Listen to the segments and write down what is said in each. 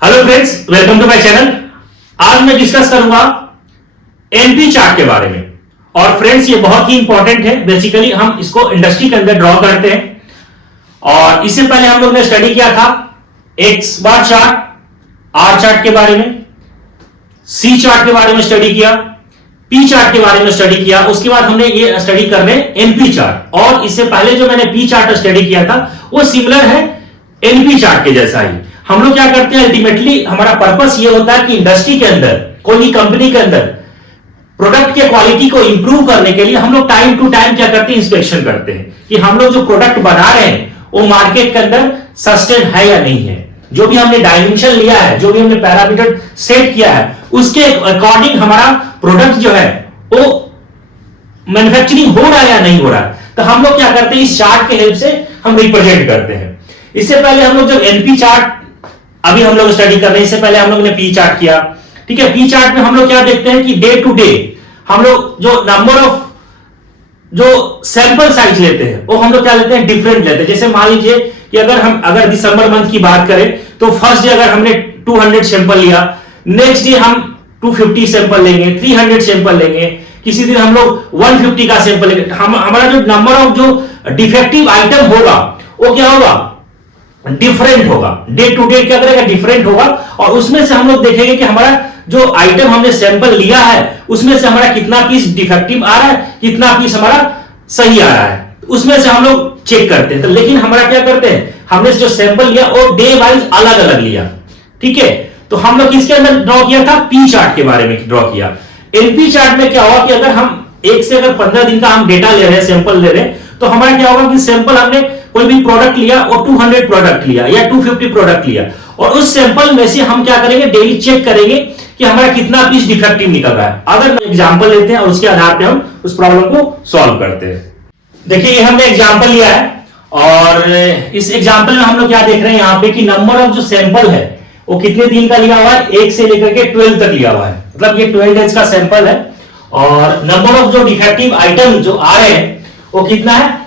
Hello friends, welcome to my channel. आज मैं discuss करूंगा एनपी चार्ट के बारे में। और फ्रेंड्स, ये बहुत ही इंपॉर्टेंट है। बेसिकली हम इसको इंडस्ट्री के अंदर ड्रॉ करते हैं और इससे पहले हम लोग ने स्टडी किया था X bar chart, R chart के बारे में, सी चार्ट के बारे में स्टडी किया, पी चार्ट के बारे में स्टडी किया। उसके बाद हमने ये स्टडी कर रहे हैं एनपी चार्ट। और इससे पहले जो मैंने पी चार्ट स्टडी किया था वो सिमिलर है एनपी चार्ट के जैसा ही। हम लोग क्या करते हैं, अल्टीमेटली हमारा पर्पस ये होता है कि इंडस्ट्री के अंदर, कोई भी कंपनी के अंदर प्रोडक्ट के क्वालिटी को इंप्रूव करने के लिए हम लोग टाइम टू टाइम क्या करते हैं, इंस्पेक्शन करते हैं कि हम लोग जो प्रोडक्ट बना रहे हैं वो मार्केट के अंदर सस्टेन है या नहीं है। जो भी हमने डायमेंशन लिया है, जो भी हमने पैरामीटर सेट किया है, उसके अकॉर्डिंग हमारा प्रोडक्ट जो है वो मैन्युफैक्चरिंग हो रहा है या नहीं हो रहा है। तो हम लोग क्या करते हैं, इस चार्ट के हेल्प से हम रिप्रेजेंट करते हैं। इससे पहले हम लोग जब एनपी चार्ट अभी हम लोग स्टडी कर रहे हैं, इससे पहले हम लोग ने पी चार्ट किया। ठीक है, पी चार्ट में हम लोग क्या देखते हैं कि डे टू डे हम लोग जो नंबर ऑफ जो सैंपल साइज लेते हैं वो हम लोग क्या लेते हैं, डिफरेंट लेते हैं। जैसे मान लीजिए कि अगर दिसंबर मंथ की बात करें तो फर्स्ट डे अगर हमने 200 सैंपल लिया, नेक्स्ट डे हम 250 सैंपल लेंगे, 300 सैंपल लेंगे, किसी दिन हम लोग 150 का सैंपल लेंगे। हमारा जो नंबर ऑफ जो डिफेक्टिव आइटम होगा वो क्या होगा, डिफरेंट होगा। डे टू डे क्या करेगा, डिफरेंट होगा। और उसमें से हम लोग देखेंगे कि हमारा जो आइटम हमने सैंपल लिया है उसमें से हमारा कितना पीस डिफेक्टिव आ रहा है, कितना पीस हमारा सही आ रहा है, उसमें से हम लोग चेक करते हैं। तो लेकिन हमारा क्या करते हैं, हमने जो सैंपल लिया वो डे वाइज अलग अलग लिया। ठीक है, तो हम लोग किसके अंदर ड्रॉ किया था, पी चार्ट के बारे में ड्रॉ किया। एनपी चार्ट में क्या होगा कि अगर हम 1 से 15 दिन का हम डेटा ले रहे हैं, सैंपल ले रहे हैं, तो हमारा क्या होगा कि सैंपल हमने कोई भी प्रोडक्ट लिया और 200 प्रोडक्ट लिया या 250 प्रोडक्ट लिया, और उस सैंपल में से हम क्या करेंगे, डेली चेक करेंगे कि हमारा कितना पीस डिफेक्टिव निकल रहा है। अगर एग्जांपल लेते हैं और उसके आधार पे हम उस प्रॉब्लम को सॉल्व करते हैं। देखिए, ये हमने एग्जांपल लिया है और इस एग्जांपल में हम लोग क्या देख रहे हैं यहाँ पे कि नंबर ऑफ जो सैंपल है वो कितने दिन का लिया हुआ है, 1 से लेकर के 12 तक लिया हुआ है। मतलब ये 12 डेज का सैंपल है। और नंबर ऑफ जो डिफेक्टिव आइटम जो आ रहे हैं वो कितना है,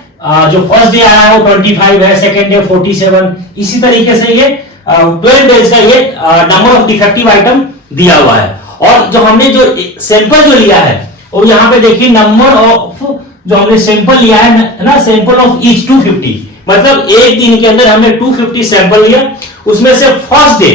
जो फर्स्ट डे आया है वो 25 है, सेकेंड डे 47, इसी तरीके से ये 12 डेज का ये नंबर ऑफ डिफेक्टिव आइटम दिया हुआ है। और जो हमने जो सैंपल जो लिया है वो यहाँ पे देखिए, नंबर ऑफ जो हमने सैंपल लिया है ना, सैंपल ऑफ ईच 250, मतलब एक दिन के अंदर हमने 250 सैंपल लिया। उसमें से फर्स्ट डे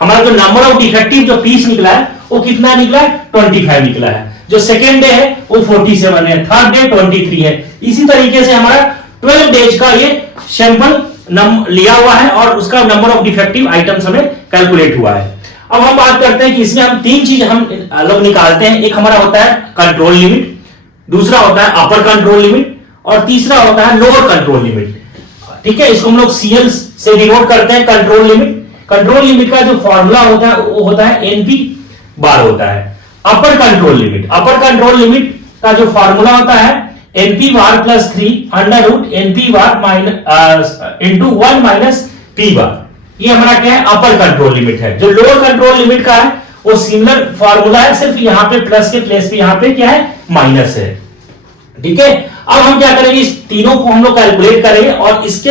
हमारा जो नंबर ऑफ डिफेक्टिव जो पीस निकला है वो कितना निकला है, 25 निकला है। जो सेकेंड डे है वो 47 है, थर्ड डे 23 है। इसी तरीके से हमारा 12 डेज का ये सैंपल लिया हुआ है और उसका नंबर ऑफ डिफेक्टिव आइटम्स हमें कैलकुलेट हुआ है। अब हम बात करते हैं कि इसमें हम 3 चीज हम लोग निकालते हैं। एक हमारा होता है कंट्रोल लिमिट, दूसरा होता है अपर कंट्रोल लिमिट, और तीसरा होता है लोअर कंट्रोल लिमिट। ठीक है, इसको हम लोग सीएल से डिनोट करते हैं, कंट्रोल लिमिट। कंट्रोल लिमिट का जो फॉर्मूला होता है वो होता है एनपी बार होता है। अपर कंट्रोल लिमिट का जो फॉर्मूला होता है एनपी बार plus 3 under root NP bar into 1 minus P बार। ये हमारा क्या है, अपर कंट्रोल लिमिट है। जो लोअर कंट्रोल लिमिट का है वो सिमिलर फॉर्मूला है, सिर्फ यहां पे प्लस के प्लेस पे यहां पे क्या है, माइनस है। ठीक है, अब हम क्या करेंगे, इस तीनों को हम लोग कैलकुलेट करेंगे और इसके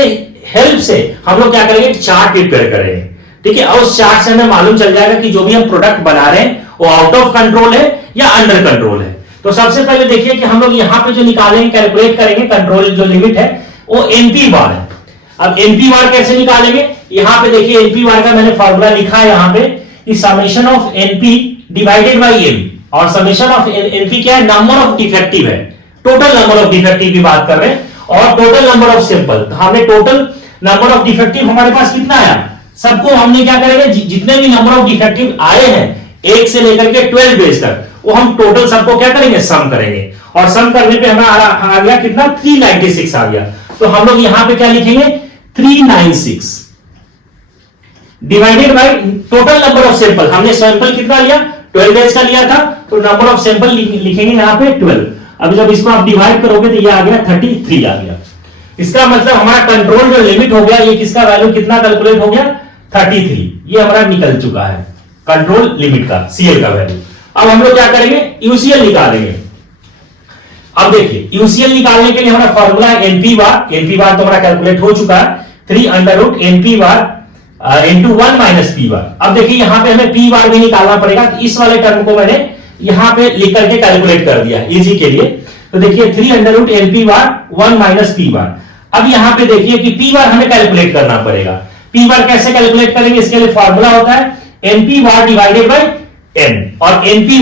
हेल्प से हम लोग क्या करेंगे, चार्ट प्रिपेयर करेंगे। ठीक है, और उस चार्ट से हमें मालूम चल जाएगा कि जो भी हम प्रोडक्ट बना रहे हैं वो आउट ऑफ कंट्रोल है या अंडर कंट्रोल है। तो सबसे पहले देखिए कि हम लोग यहाँ पे जो निकालेंगे, कैलकुलेट करेंगे कंट्रोल जो लिमिट है वो एनपी बार है। अब एनपी बार कैसे निकालेंगे, यहाँ पे देखिए एनपी बार का मैंने फॉर्मूला लिखा है यहाँ पे कि summation of NP divided by M. और समेशन ऑफ एनपी क्या है, नंबर ऑफ डिफेक्टिव है, टोटल नंबर ऑफ डिफेक्टिव की बात कर रहे हैं, और टोटल नंबर ऑफ सैंपल। हमने टोटल नंबर ऑफ डिफेक्टिव हमारे पास कितना आया, सबको हमने क्या करेंगे, जितने भी नंबर ऑफ डिफेक्टिव आए हैं 1 से लेकर के 12 डेज तक, वो हम टोटल सबको क्या करेंगे, सम करेंगे। और सम करने पे हमारा आ गया कितना, 396 आ गया। तो हम लोग यहां पे क्या लिखेंगे, 396 divided by total number of sample. हमने सैंपल कितना लिया, 12 डेज का लिया था, तो नंबर ऑफ सैंपल लिखेंगे यहां पे 12। अब जब इसको आप डिवाइड करोगे तो ये आ गया 33 आ गया। इसका मतलब हमारा कंट्रोल जो लिमिट हो गया, ये किसका वैल्यू कितना कैलकुलेट हो गया, 33। ये हमारा निकल चुका है कंट्रोल लिमिट का, सीएल का वैल्यू। अब हम लोग क्या करेंगे, यूसीएल निकालेंगे। अब देखिए, यूसीएल निकालने के लिए हमारा फॉर्मूला है एनपी बार। एनपी बार तो हमारा कैलकुलेट हो चुका है, 3 under root NP bar into 1 minus P bar. अब देखिए यहां पे हमें पी बार भी निकालना पड़ेगा, तो इस वाले टर्म को मैंने यहां पे लिख करके कैलकुलेट कर दिया इजी के लिए। तो देखिए 3 under root N P bar 1 minus P bar. अब यहां पे देखिए कि पी बार हमें कैलकुलेट करना पड़ेगा। पी बार कैसे कैलकुलेट करेंगे, इसके लिए फॉर्मूला होता है NP bar divided by N, और एनपी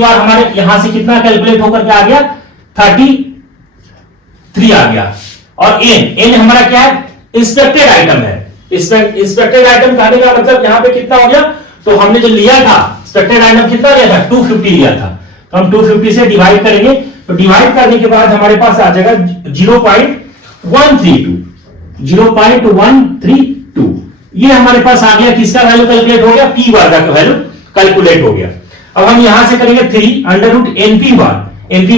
बार हमारे यहां से कितना कैलकुलेट होकर के आ गया 33 आ गया। और एन हमारा क्या है, इंस्पेक्टेड आइटम है। इंस्पेक्टेड आइटम कहने का मतलब यहां पे कितना हो गया, तो हमने जो लिया था इंस्पेक्टेड आइटम कितना लिया था 250 लिया था, तो हम 250 से डिवाइड करेंगे। तो डिवाइड करने के बाद हमारे पास आ जाएगा 0.132 ये हमारे पास आ गया। किसका वैल्यू कैलकुलेट हो गया, पी बार का वैल्यू कैलकुलेट हो गया। अब हम यहां से करेंगे 3 अंडर रूट एनपी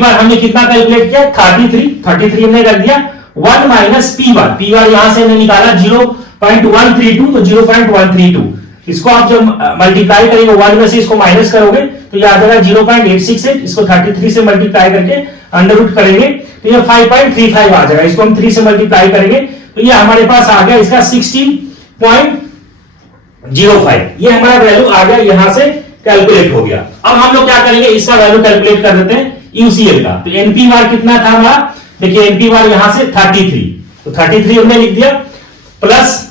बार हमने कितना कैलकुलेट किया 33 हमने रख दिया 1 माइनस पी बार यहां से हमने निकाला 0.132, तो 0.132 इसको आप जब मल्टीप्लाई करेंगे 1 में से इसको माइनस करोगे तो ये आ जाएगा 0.868, इसको 33 से मल्टीप्लाई करके अंडर रूट करेंगे तो ये 5.35 आ जाएगा। इसको हम 3 से मल्टीप्लाई करेंगे तो ये हमारे पास आ गया इसका 16.05, ये हमारा वैल्यू आ गया, यहां से कैलकुलेट हो गया। अब हम लोग क्या करेंगे, इसका वैल्यू कैलकुलेट कर देते हैं यूसीएल का। तो एनपी बार कितना था हमारा, देखिए एनपी बार यहां से 33, तो 33 हमने लिख दिया, प्लस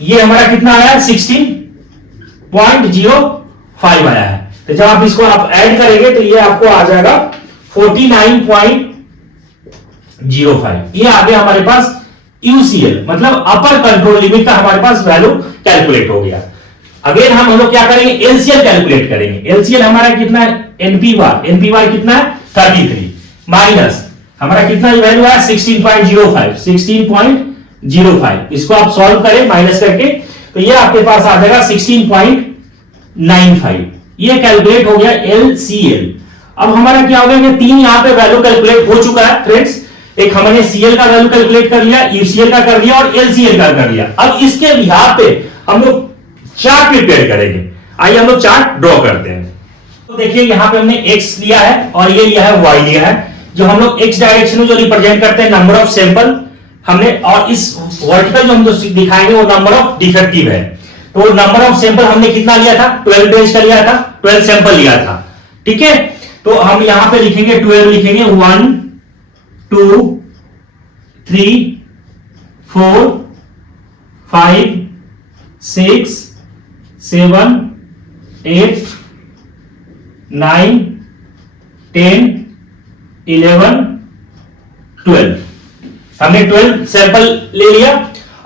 ये हमारा कितना आया 16.05 आया है। तो जब आप इसको आप ऐड करेंगे तो ये आपको आ जाएगा 49.05, ये आ गया हमारे पास यूसीएल, मतलब अपर कंट्रोल लिमिट का हमारे पास वैल्यू कैलकुलेट हो गया। अगेन हम लोग क्या करेंगे, एलसीएल कैलकुलेट करेंगे। एलसीएल हमारा कितना है, एनपी बार कितना है 33 माइनस हमारा कितना वैल्यू है 16.05, इसको आप सॉल्व करें माइनस करके तो ये आपके पास आ जाएगा 16.95, ये कैलकुलेट हो गया एलसीएल। अब हमारा क्या हो गया कि 3 यहां पे वैल्यू कैलकुलेट हो चुका है फ्रेंड्स, एक हमने सीएल का वैल्यू कैलकुलेट कर लिया, यूसीएल का कर दिया और एलसीएल का कर लिया। अब इसके बिहाफ पे हम लोग चार्ट प्रिपेयर करेंगे। आइए हम लोग चार्ट ड्रॉ करते हैं। तो देखिए यहां पे हमने एक्स लिया है और ये लिया है वाई लिया है। जो हम लोग एक्स डायरेक्शन में जो रिप्रेजेंट करते हैं नंबर ऑफ सैंपल हमने, और इस वर्टिकल जो हम दिखाएंगे वो नंबर ऑफ डिफेक्टिव है। तो नंबर ऑफ सैंपल हमने कितना लिया था 12 बेस का लिया था, 12 सैंपल लिया था, ठीक है। तो हम यहां पे लिखेंगे 12 लिखेंगे 1 2 3 4 5 6 7 8 9 10 11 12 हमने 12 सैंपल ले लिया।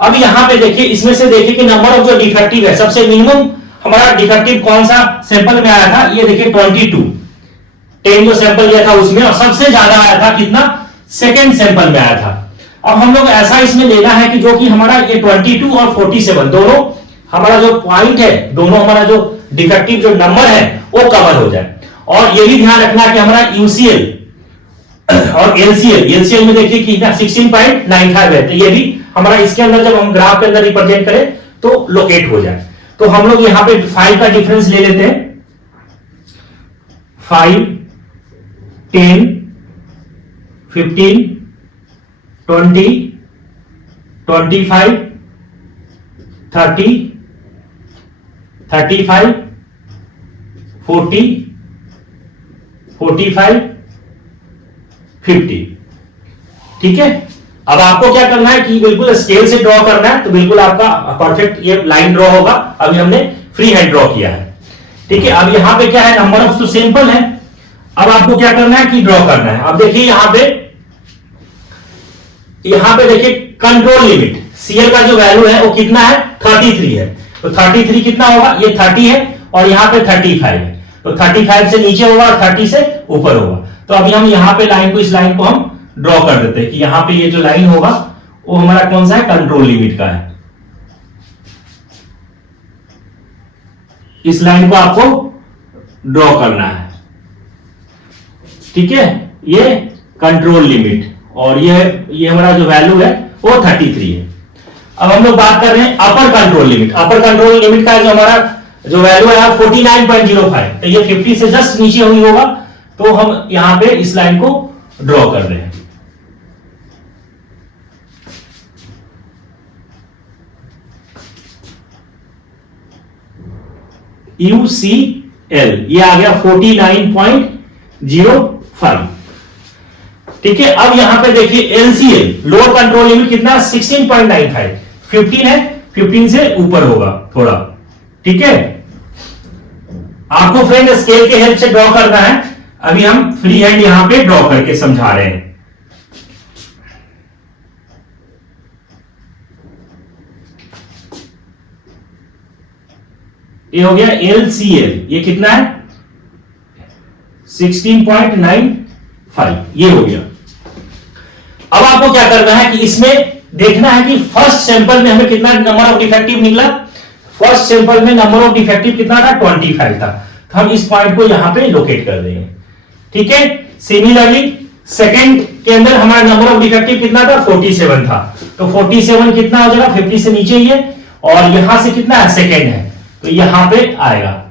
अब यहां पे देखिए, इसमें से देखिए कि नंबर ऑफ जो डिफेक्टिव है, सबसे मिनिमम हमारा डिफेक्टिव कौन सा सैंपल में आया था, ये देखिए 22, 10 जो सैंपल लिया था उसमें, और सबसे ज्यादा आया था कितना, सेकेंड सैंपल में आया था। अब हम लोग ऐसा इसमें लेना है कि जो कि हमारा ये 22 और 47 दोनों हमारा जो पॉइंट है, दोनों हमारा जो डिफेक्टिव जो नंबर है वो कवर हो जाए। और ये भी ध्यान रखना कि हमारा यूसीएल और एलसीएल में देखिए कि 16.95 है, तो ये भी हमारा इसके अंदर जब हम ग्राफ के अंदर रिप्रेजेंट करें तो लोकेट हो जाए। तो हम लोग यहां पे 5 का डिफरेंस ले लेते हैं, 5 10 15 20 25 30 35 40 45 50, ठीक है। अब आपको क्या करना है कि बिल्कुल स्केल से ड्रॉ करना है, तो बिल्कुल आपका परफेक्ट ये लाइन ड्रॉ होगा। अभी हमने फ्री हैंड ड्रॉ किया है, ठीक है। अब यहां पे क्या है, नंबर ऑफ तो सैंपल है, अब आपको क्या करना है कि ड्रॉ करना है। अब देखिए यहां पे देखिए कंट्रोल लिमिट सीएल का जो वैल्यू है वो कितना है 33 है, तो 33 कितना होगा, ये 30 है और यहां पे 35 है, तो 35 से नीचे होगा और 30 से ऊपर होगा। तो अभी हम यहां पे लाइन को, इस लाइन को हम ड्रॉ कर देते हैं कि यहां पे ये जो लाइन होगा वो हमारा कौन सा है, कंट्रोल लिमिट का है। इस लाइन को आपको ड्रॉ करना है, ठीक है, ये कंट्रोल लिमिट, और ये हमारा जो वैल्यू है वो 33 है। अब हम लोग बात कर रहे हैं upper control limit. Upper control limit का जो हमारा जो वैल्यू है 49.05, तो ये 50 से जस्ट नीचे हुई होगा, तो हम यहां पे इस लाइन को ड्रॉ कर रहे हैं। UCL ये आ गया 49.05। ठीक है, अब यहां पे देखिए LCL लोअर कंट्रोल लिमिट कितना 16.95, 15 है, 15 से ऊपर होगा थोड़ा। ठीक है, आपको फ्रेंड स्केल के हेल्प से ड्रॉ करना है, अभी हम फ्री हैंड यहां पे ड्रॉ करके समझा रहे हैं। ये हो गया LCL, ये कितना है 16.95, ये हो गया। अब आपको क्या करना है कि इसमें देखना है कि फर्स्ट सैंपल में हमें कितना नंबर ऑफ डिफेक्टिव निकला। फर्स्ट सैंपल में नंबर ऑफ डिफेक्टिव कितना था 25 था, तो हम इस पॉइंट को यहां पे लोकेट कर देंगे। ठीक है, सिमिलरली सेकंड के अंदर हमारा नंबर ऑफ डिफेक्टिव कितना था 47 था, तो 47 कितना हो जाएगा 50 से नीचे ही है, और यहां से कितना है सेकंड है, तो यहां पे आएगा।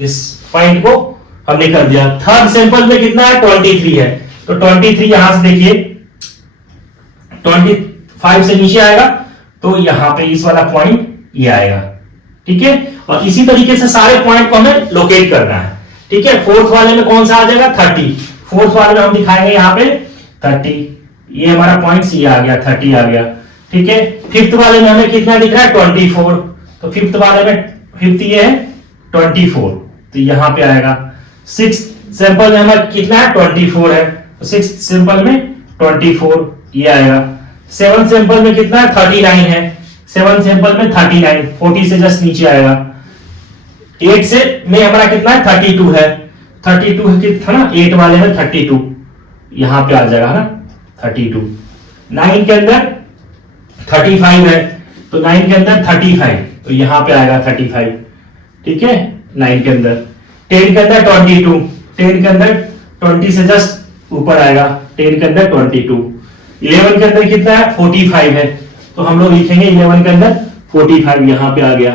इस पॉइंट को हमने कर दिया। थर्ड सैंपल में कितना है 23 है, तो 23 यहां से देखिए 25 से नीचे आएगा, तो यहां पे इस वाला पॉइंट ये आएगा। ठीक है, और इसी तरीके से सारे पॉइंट को हमें लोकेट करना है। ठीक है, फोर्थ वाले में कौन सा आ जाएगा 30, फोर्थ वाले में हम दिखाएंगे यहां पे 30, ये हमारा पॉइंट ये आ गया 30 आ गया। ठीक है, फिफ्थ वाले में हमें कितना दिख रहा है 24, तो फिफ्थ वाले में फिफ्थ ये है 24, तो यहां पे आएगा। सिक्स सैंपल में हमारा कितना है 24 है, तो सिक्स सैंपल में 24 ये आएगा। सेवन सैंपल में कितना है 39 है, सेवन सैंपल में 39, 40 से जस्ट नीचे आएगा। 8 से में हमारा कितना है 32 है, 32 है कितना ना 8 वाले में 32 यहां पे आ जाएगा ना 32। 9 के अंदर 35 है, तो 9 के अंदर 35, तो यहां पे आएगा 35। ठीक है, 9 के अंदर। 10 के अंदर 22, 10 के अंदर 20 से जस्ट ऊपर आएगा, 10 के अंदर 22। 11 के अंदर कितना है 45 है, तो हम लोग लिखेंगे 11 के अंदर 45 यहां पे आ गया।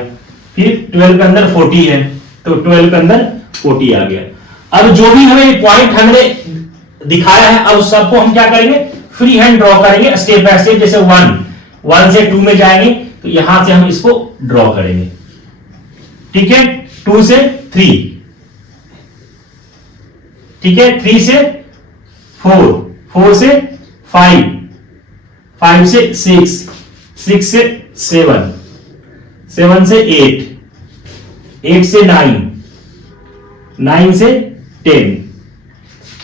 फिर 12 के अंदर 40 है, तो 12 के अंदर 40 आ गया। अब जो भी हमें पॉइंट हमने दिखाया है, अब सबको हम क्या करेंगे फ्री हैंड ड्रॉ करेंगे स्टेप बाय स्टेप। जैसे 1 से 2 में जाएंगे, तो यहां से हम इसको ड्रॉ करेंगे। ठीक है, 2 से 3, ठीक है, 3 से 4, 4 से 5, 5 से 6, 6 से 7, 7 से 8, 8 से 9, 9 से 10,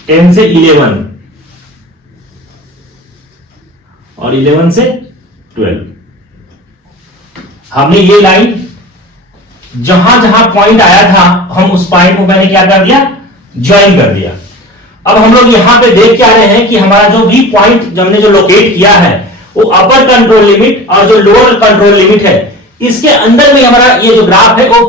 10 से 11, और 11 से 12। हमने ये लाइन जहां जहां पॉइंट आया था, हम उस पॉइंट को मैंने क्या कर दिया ज्वाइन कर दिया। अब हम लोग यहां पे देख क्या रहे हैं कि हमारा जो भी पॉइंट हमने जो लोकेट किया है वो अपर कंट्रोल लिमिट और जो लोअर कंट्रोल लिमिट है इसके अंदर में हमारा ये जो ग्राफ है वो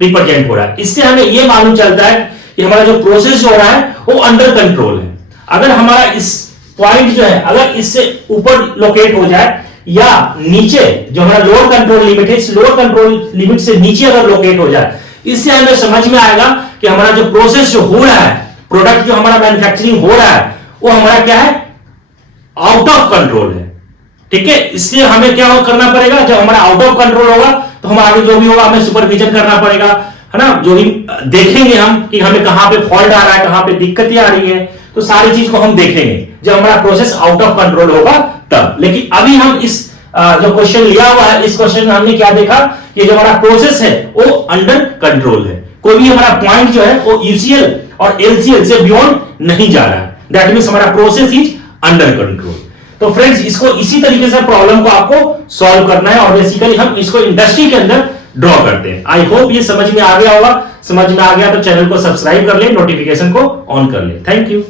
रिप्रेजेंट हो रहा है। इससे हमें ये मालूम चलता है कि हमारा जो प्रोसेस हो रहा है वो अंडर कंट्रोल है। अगर हमारा इस पॉइंट जो है अगर इससे ऊपर लोकेट हो जाए या नीचे जो हमारा लोअर कंट्रोल लिमिट है, इस लोअर कंट्रोल लिमिट से नीचे अगर लोकेट हो जाए, इससे हमें समझ में आएगा कि हमारा जो प्रोसेस जो हो रहा है, प्रोडक्ट जो हमारा मैन्युफैक्चरिंग हो रहा है वो हमारा क्या है आउट ऑफ कंट्रोल है। ठीक है, इससे हमें क्या करना पड़ेगा, जब हमारा आउट ऑफ कंट्रोल होगा तो हम आगे जो भी होगा हमें सुपरविजन करना पड़ेगा, है ना। जो भी देखेंगे हम कि हमें कहां पे फॉल्ट आ रहा है, कहां पे दिक्कतें आ रही है, तो सारी चीज को हम देखेंगे जब हमारा प्रोसेस आउट ऑफ कंट्रोल होगा तब। लेकिन अभी हम इस जो क्वेश्चन लिया हुआ है, इस क्वेश्चन में हमने क्या देखा कि जो हमारा प्रोसेस है वो अंडर कंट्रोल है। कोई भी हमारा पॉइंट जो है वो यूसीएल और एलसीएल से बियॉन्ड नहीं जा रहा है। दैट मींस हमारा प्रोसेस इज अंडर कंट्रोल। तो फ्रेंड्स, इसको इसी तरीके से प्रॉब्लम को आपको सॉल्व करना है और बेसिकली हम इसको इंडस्ट्री के अंदर ड्रॉ करते हैं। आई होप ये समझ में आ गया होगा। समझ में आ गया तो चैनल को सब्सक्राइब कर ले, नोटिफिकेशन को ऑन कर ले। Thank you.